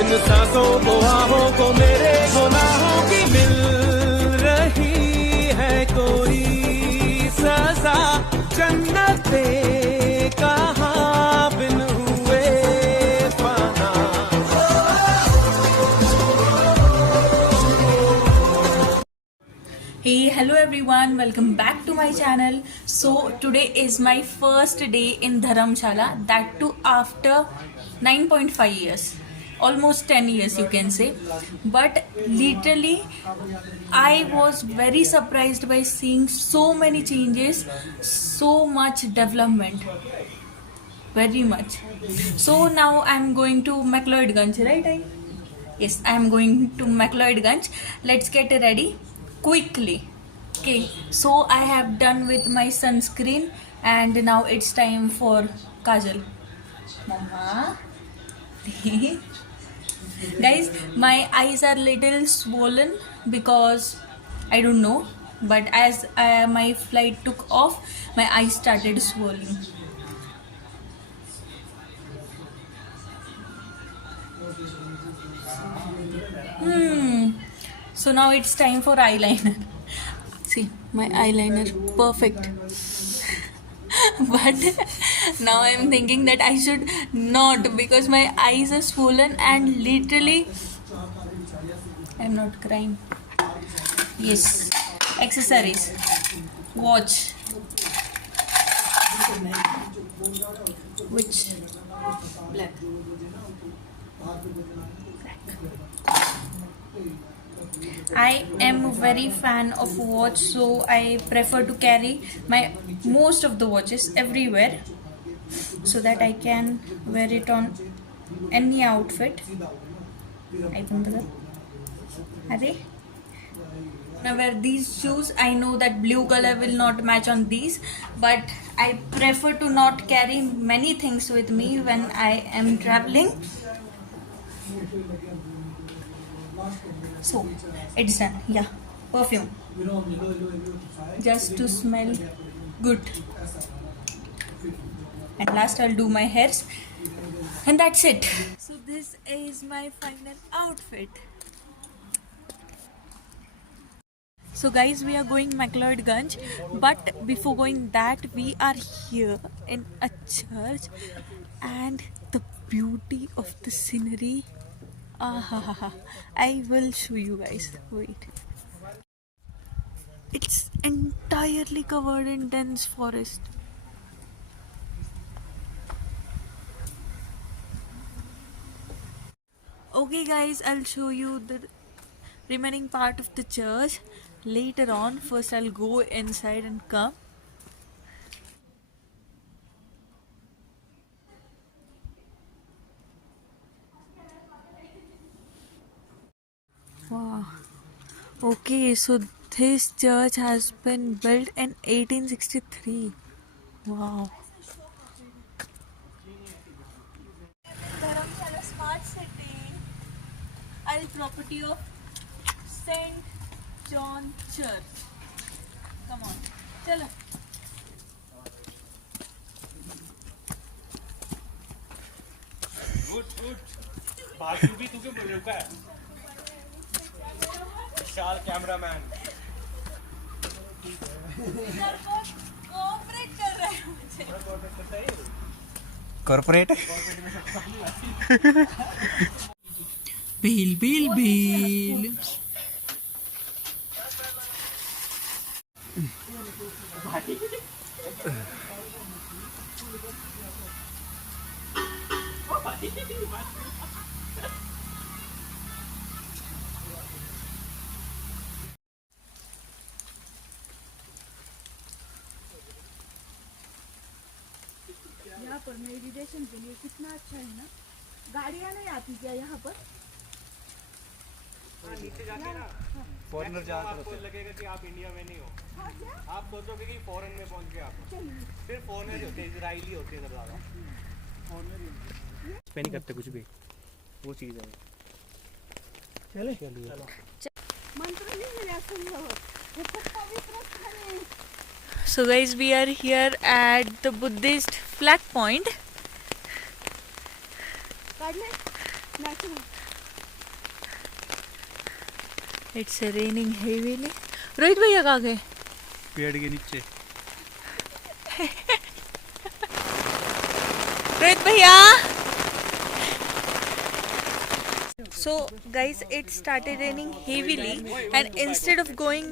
इन सांसों को आहों को मेरे गुनाहों की मिल रही है कोई सजा, जन्नत पे कहाँ बिन हुए फना। Hey, hello everyone, welcome back to my channel. So today is my first day in Dharamshala, that too after 9.5 years, almost 10 years you can say. But literally I was very surprised by seeing so many changes, so much development, very much. So now I'm going to McLeodganj, right? Yes, I am going to McLeodganj. Let's get ready quickly. Okay, so I have done with my sunscreen and now it's time for Kajal. Mama. Guys, my eyes are little swollen because I don't know, but as my flight took off, my eyes started swelling. So now it's time for eyeliner. See, my eyeliner perfect. But now I'm thinking that I should not, because my eyes are swollen and literally I'm not crying. Yes, accessories, watch, which black. I am very fan of watch, so I prefer to carry my most of the watches everywhere so that I can wear it on any outfit. I don't know. Are Now wear these shoes. I know that blue color will not match on these, but I prefer to not carry many things with me when I am traveling. So it's done. Yeah, perfume just to smell good, and last I'll do my hairs and that's it. So this is my final outfit. So guys, we are going McLeodganj, but before going that we are here in a church and the beauty of the scenery. I will show you guys. Wait. It's entirely covered in dense forest. Okay guys, I'll show you the remaining part of the church later on. First I'll go inside and come. Wow. Okay, so this church has been built in 1863. Wow. Dharamshala Smart City, Al property of St. John Church. Come on, chalo. Good. बाजू भी तू क्यों बोल रुका है? विशाल cameraman cooperate कर रहा है मुझे. Corporate Bill. यहाँ पर मेडिटेशन के लिए कितना अच्छा है ना. गाड़ियाँ नहीं आती क्या यहाँ पर? नीचे जाके ना फॉरेनर जाकर आपको लगेगा कि आप इंडिया में नहीं हो. आप सोचोगे कि फॉरेन में पहुंच गए आप. सिर्फ फॉरेनर होते हैं, इजरायली होते हैं ज़्यादा. पे नहीं करते कुछ भी, वो चीज़ है. चले मंत्र नहीं मिला सुन लो. वो खूप पवित्र स्थान है. So guys, we are here at the Buddhist flag point. It's raining heavily. Rohit भैया कहाँ गए? पेड़ के नीचे. रोहित भैया. So guys, it started raining heavily, and instead of going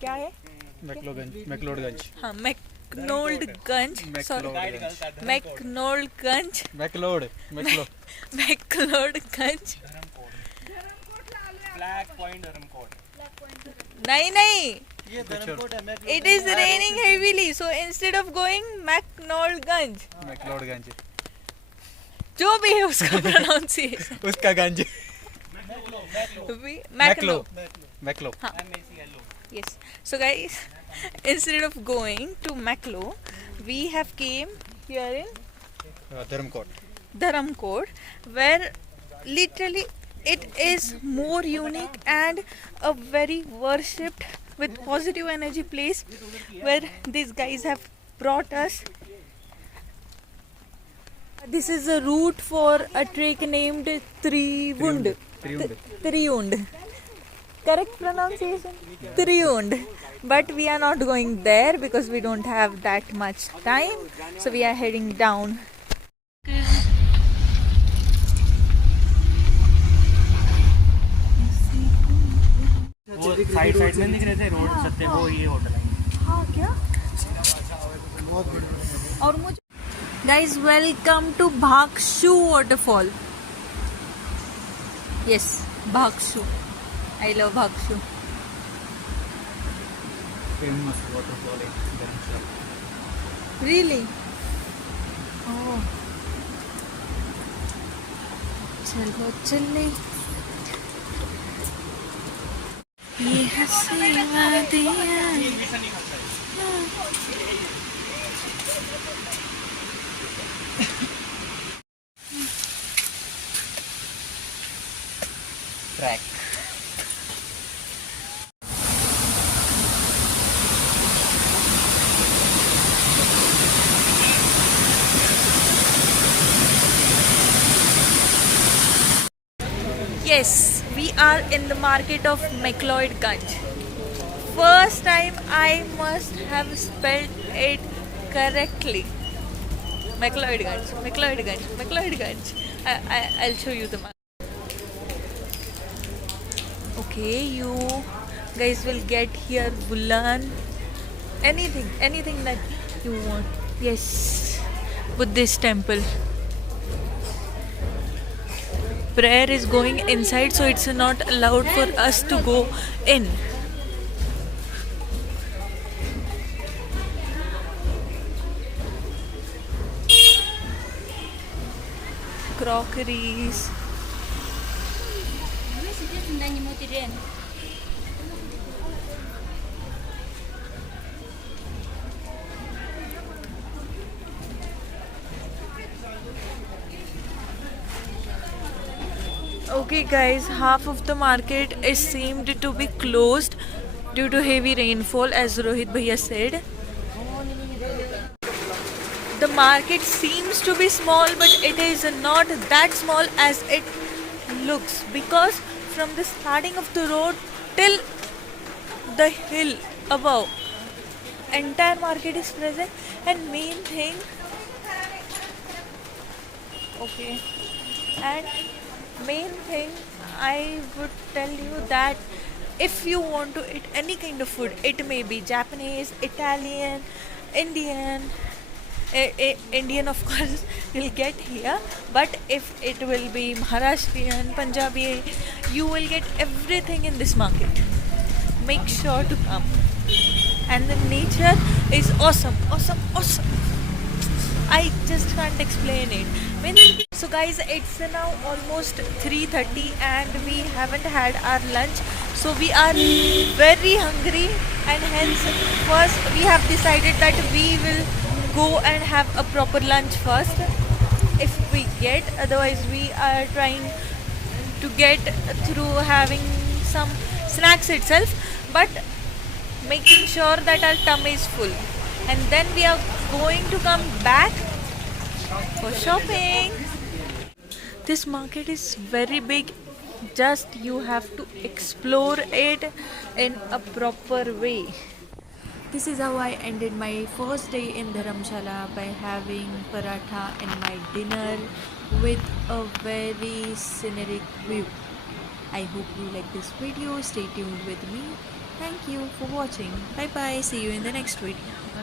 क्या है? मैक्लोडगंज. हाँ, मैक्लोडगंज. Black point Dharamkot. नहीं. ये धर्मकोट है. It is raining heavily, so instead of going McLeodganj, जो भी है उसका प्रोनाउंसिएशन. उसका गंज. मैक्लो. हाँ. Yes. So guys, instead of going to Maklo, we have came here in Dharamkot, where literally it is more unique and a very worshipped with positive energy place where these guys have brought us. This is a route for a trek named Triund. Correct pronunciation? Triund. But we are not going there because we don't have that much time. So we are heading down. वो side में दिख रहे थे road सत्ते, वो ये hotel है. हाँ क्या? और मुझे Guys, welcome to Bhagshu waterfall. Yes, Bhagshu. I love Bhagshu. Famous waterfall है. Really? Oh. चलो चले. ये हंसी वादियाँ. Track. Yes, we are in the market of McLeodganj. First time I must have spelled it correctly. McLeodganj. I'll show you the market. Okay, you guys will get here woolen, anything that you want. Yes, Buddhist temple. Prayer is going inside, so it's not allowed for us to go in. Crockeries. Okay guys, half of the market is seemed to be closed due to heavy rainfall, as Rohit Bhaiya said. The market seems to be small, but it is not that small as it looks, because from the starting of the road till the hill above, entire market is present. And main thing, okay, and main thing I would tell you that if you want to eat any kind of food, it may be Japanese, Italian, Indian. Indian of course you'll get here, but if it will be Maharashtrian, Punjabi, you will get everything in this market. Make sure to come. And the nature is awesome. I just can't explain it. So guys, it's now almost 3:30 and we haven't had our lunch, so we are very hungry, and hence first we have decided that we will go and have a proper lunch first if we get. Otherwise we are trying to get through having some snacks itself, but making sure that our tummy is full, and then we are going to come back for shopping. This market is very big, just you have to explore it in a proper way. This is how I ended my first day in Dharamshala, by having paratha and my dinner with a very scenic view. I hope you like this video. Stay tuned with me. Thank you for watching. Bye bye. See you in the next video.